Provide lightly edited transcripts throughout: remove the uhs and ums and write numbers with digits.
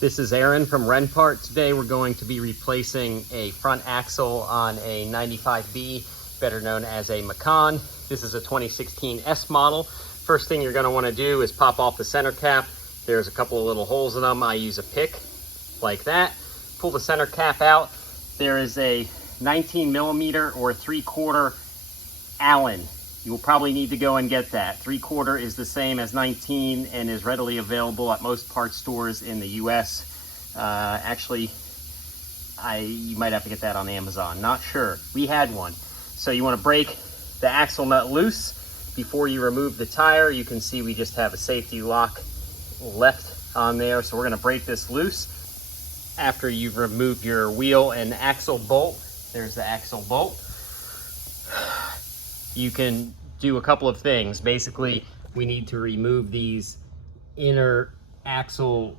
This is Aaron from Renpart. Today we're going to be replacing a front axle on a 95B, better known as a Macan. This is a 2016 S model. First thing you're going to want to do is pop off the center cap. There's a couple of little holes in them. I use a pick like that. Pull the center cap out. There is a 19 millimeter or 3/4 Allen. You will probably need to go and get that. 3/4 is the same as 19 and is readily available at most parts stores in the US. Actually, you might have to get that on Amazon, not sure. We had one. So you want to break the axle nut loose before you remove the tire. You can see we just have a safety lock left on there. So we're going to break this loose. After you've removed your wheel and axle bolt, there's the axle bolt. You can do a couple of things. Basically, we need to remove these inner axle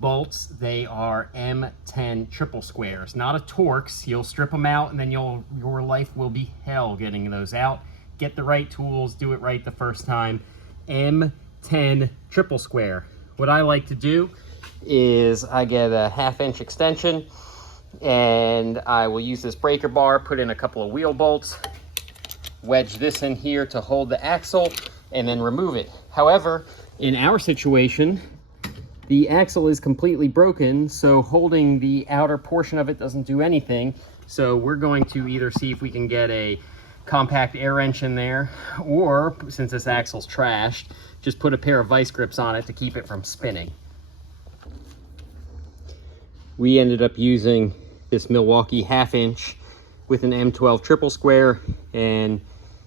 bolts. They are M10 triple squares, not a Torx. You'll strip them out and then your life will be hell getting those out. Get the right tools, do it right the first time. M10 triple square. What I like to do is I get a 1/2 inch extension and I will use this breaker bar, put in a couple of wheel bolts, wedge this in here to hold the axle, and then remove it. However, in our situation, the axle is completely broken, so holding the outer portion of it doesn't do anything. So we're going to either see if we can get a compact air wrench in there, or since this axle's trashed, just put a pair of vice grips on it to keep it from spinning. We ended up using this Milwaukee 1/2 inch with an M12 triple square and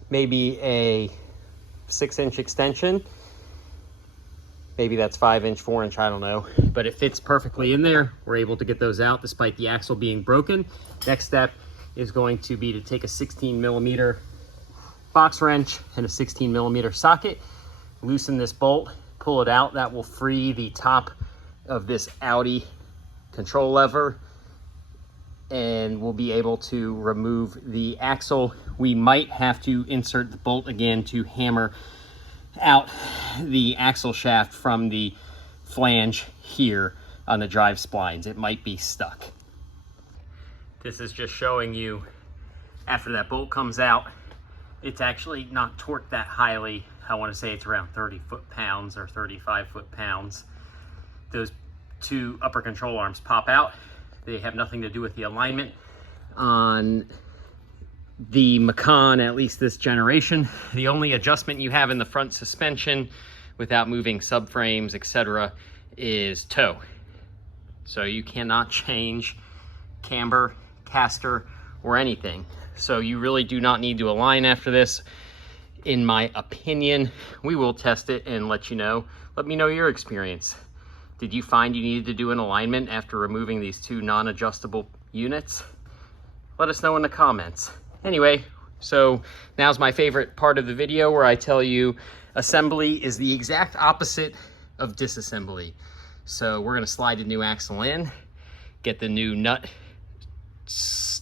maybe a 6-inch extension. Maybe that's 5-inch, 4-inch, I don't know. But it fits perfectly in there. We're able to get those out despite the axle being broken. Next step is going to be to take a 16 millimeter box wrench and a 16 millimeter socket, loosen this bolt, pull it out. That will free the top of this Audi control lever, and we'll be able to remove the axle. We might have to insert the bolt again to hammer out the axle shaft from the flange here on the drive splines. It might be stuck. This is just showing you after that bolt comes out, it's actually not torqued that highly. I want to say it's around 30 foot-pounds or 35 foot-pounds. Those two upper control arms pop out. They have nothing to do with the alignment. On the Macan, at least this generation, the only adjustment you have in the front suspension without moving subframes, etc., is toe. So you cannot change camber, caster, or anything. So you really do not need to align after this. In my opinion, we will test it and let you know. Let me know your experience. Did you find you needed to do an alignment after removing these two non-adjustable units? Let us know in the comments. Anyway, so now's my favorite part of the video where I tell you assembly is the exact opposite of disassembly. So we're gonna slide the new axle in, get the new nut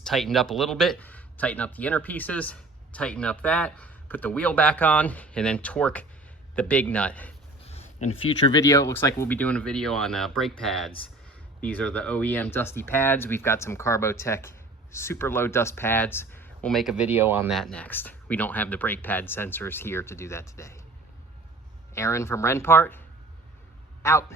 tightened up a little bit, tighten up the inner pieces, tighten up that, put the wheel back on, and then torque the big nut. In a future video, it looks like we'll be doing a video on brake pads. These are the OEM dusty pads. We've got some Carbotech super low dust pads. We'll make a video on that next. We don't have the brake pad sensors here to do that today. Aaron from Renpart, out.